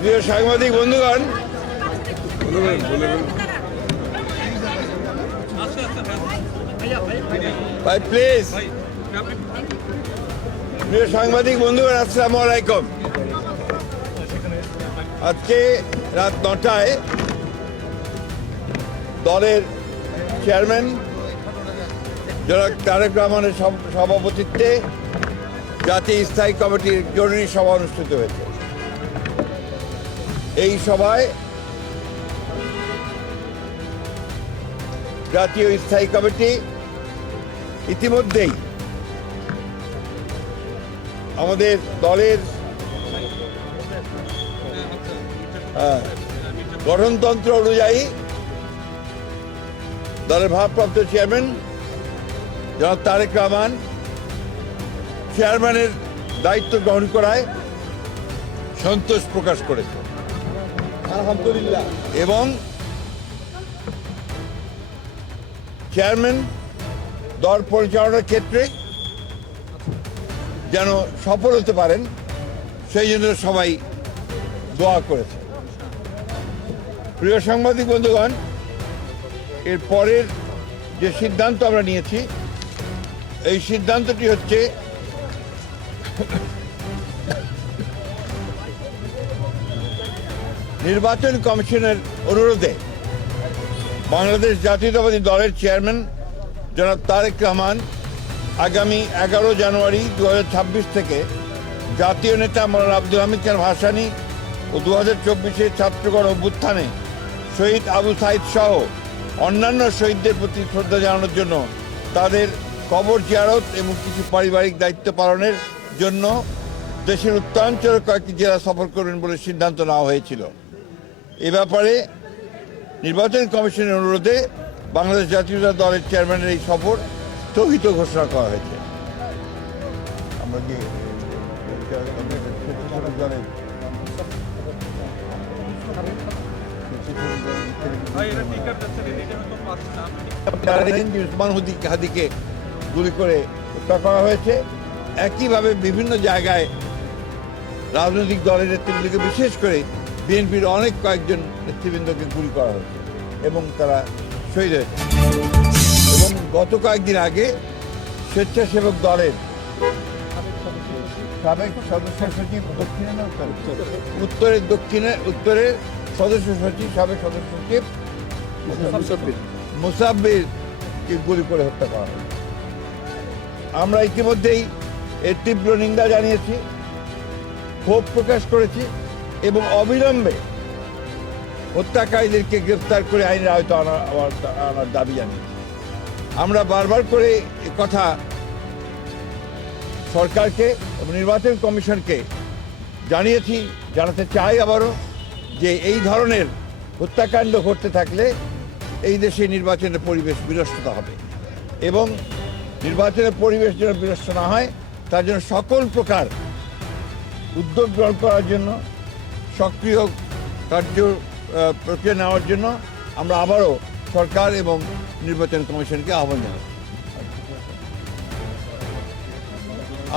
প্রিয় সাংবাদিক বন্ধুগণ, ভাই প্লিজ, প্রিয় সাংবাদিক বন্ধুগণ, আসসালামু আলাইকুম। আজকে রাত 9টায় দলের চেয়ারম্যান জনাব তারেক রহমানের সভাপতিত্বে জাতীয় স্থায়ী কমিটির জরুরি সভা অনুষ্ঠিত হয়েছে। এই সভায় জাতীয় স্থায়ী কমিটি ইতিমধ্যেই আমাদের দলের গঠনতন্ত্র অনুযায়ী দলের ভারপ্রাপ্ত চেয়ারম্যান জনাব তারেক রহমান চেয়ারম্যানের দায়িত্ব গ্রহণ করায় সন্তোষ প্রকাশ করেছে আলহামদুলিল্লাহ, এবং চেয়ারম্যান দল পরিচালনার ক্ষেত্রে যেন সফল হতে পারেন সেই জন্য সবাই দোয়া করেছে। প্রিয় সাংবাদিক বন্ধুগণ, এর পরের যে সিদ্ধান্ত আমরা নিয়েছি, এই সিদ্ধান্তটি হচ্ছে নির্বাচন কমিশনের অনুরোধে বাংলাদেশ জাতীয়তাবাদী দলের চেয়ারম্যান জনাব তারেক রহমান আগামী 11 জানুয়ারি 2026 থেকে জাতীয় নেতা মৌলানা আব্দুল হামিদ খান ভাসানী ও 2024 ছাত্রগণ অভ্যুত্থানে শহীদ আবু সাইদ সহ অন্যান্য শহীদদের প্রতি শ্রদ্ধা জানানোর জন্য তাদের কবর জিয়ারত এবং কিছু পারিবারিক দায়িত্ব পালনের জন্য দেশের উত্তরাঞ্চলের কয়েকটি জেলা সফর করবেন বলে সিদ্ধান্ত নেওয়া হয়েছিল। এ ব্যাপারে নির্বাচন কমিশনের অনুরোধে বাংলাদেশ জাতীয়তাবাদী দলের চেয়ারম্যানের এই সফর স্থগিত ঘোষণা করা হয়েছে। আমরা যে উসমান হাদিকে গুলি করে হত্যা করা হয়েছে, একইভাবে বিভিন্ন জায়গায় রাজনৈতিক দলের নেতৃবৃন্দকে, বিশেষ করে বিএনপির অনেক কয়েকজন নেতৃবৃন্দকে গুলি করা হয়েছে এবং তারা শহীদ হয়েছে। এবং গত কয়েকদিন আগে স্বেচ্ছাসেবক দলের সাবেক সদস্য সচিব উত্তরের সদস্য সচিব সাবেক সদস্য সচিব মুসাব্বিরকে গুলি করে হত্যা করা হয়। আমরা ইতিমধ্যেই এর তীব্র নিন্দা জানিয়েছি, ক্ষোভ প্রকাশ করেছি এবং অবিলম্বে হত্যাকারীদেরকে গ্রেফতার করে আইনের আওতায় আনার দাবি জানিয়েছি। আমরা বারবার করে কথা সরকারকে এবং নির্বাচন কমিশনকে জানিয়েছি, জানাতে চাই আবারও, যে এই ধরনের হত্যাকাণ্ড ঘটতে থাকলে এই দেশে নির্বাচনের পরিবেশ বিনষ্ট হবে এবং নির্বাচনের পরিবেশ যেন বিনষ্ট না হয় তার জন্য সকল প্রকার উদ্যোগ গ্রহণ করার জন্য, সক্রিয় কার্য প্রক্রিয়া নেওয়ার জন্য আমরা আবারও সরকার এবং নির্বাচন কমিশনকে আহ্বান জানাই।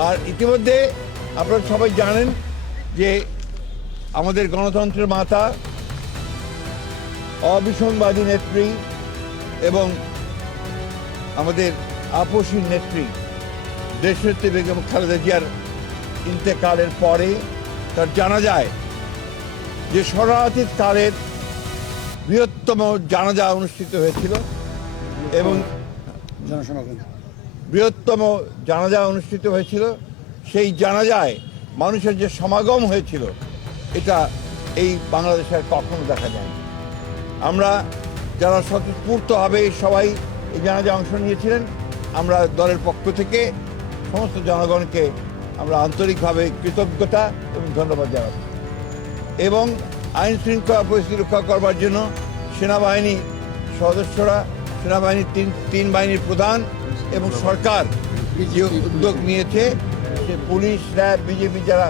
আর ইতিমধ্যে আপনারা সবাই জানেন যে আমাদের গণতন্ত্রের মাতা, অবিসংবাদী নেত্রী এবং আমাদের আপসী নেত্রী দেশনেত্রী বেগম খালেদা জিয়ার ইন্তেকালের পরে তার জানাজায় যে শরণার্থী কালের বৃহত্তম জানাজা অনুষ্ঠিত হয়েছিল এবং বৃহত্তম জানাজা অনুষ্ঠিত হয়েছিল, সেই জানাজায় মানুষের যে সমাগম হয়েছিল এটা এই বাংলাদেশের কখনো দেখা যায়। আমরা যারা স্বতঃস্ফূর্তভাবে সবাই এই জানাজায় অংশ নিয়েছিলেন, আমরা দলের পক্ষ থেকে সমস্ত জনগণকে আমরা আন্তরিকভাবে কৃতজ্ঞতা এবং ধন্যবাদ জানাচ্ছি। এবং আইন শৃঙ্খলা পরিস্থিতি রক্ষা করবার জন্য সেনাবাহিনী সদস্যরা, সেনাবাহিনীর তিন বাহিনীর প্রধান এবং সরকার যে উদ্যোগ নিয়েছে, যে পুলিশ, র্যাব, বিজেপি যারা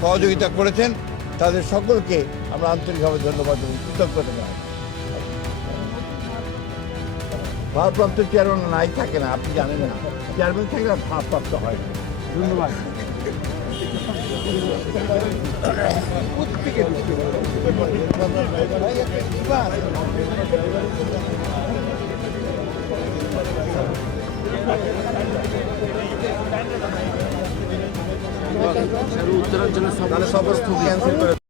সহযোগিতা করেছেন তাদের সকলকে আমরা আন্তরিকভাবে ধন্যবাদ এবং কৃতজ্ঞতা জানাই। ভারপ্রাপ্ত চেয়ারম্যান নাই থাকে না, আপনি জানেন না, চেয়ারম্যান থাকলে ভারপ্রাপ্ত হয়। ধন্যবাদ। উত্তরাঞ্চলের সব ক্যান্সেল করে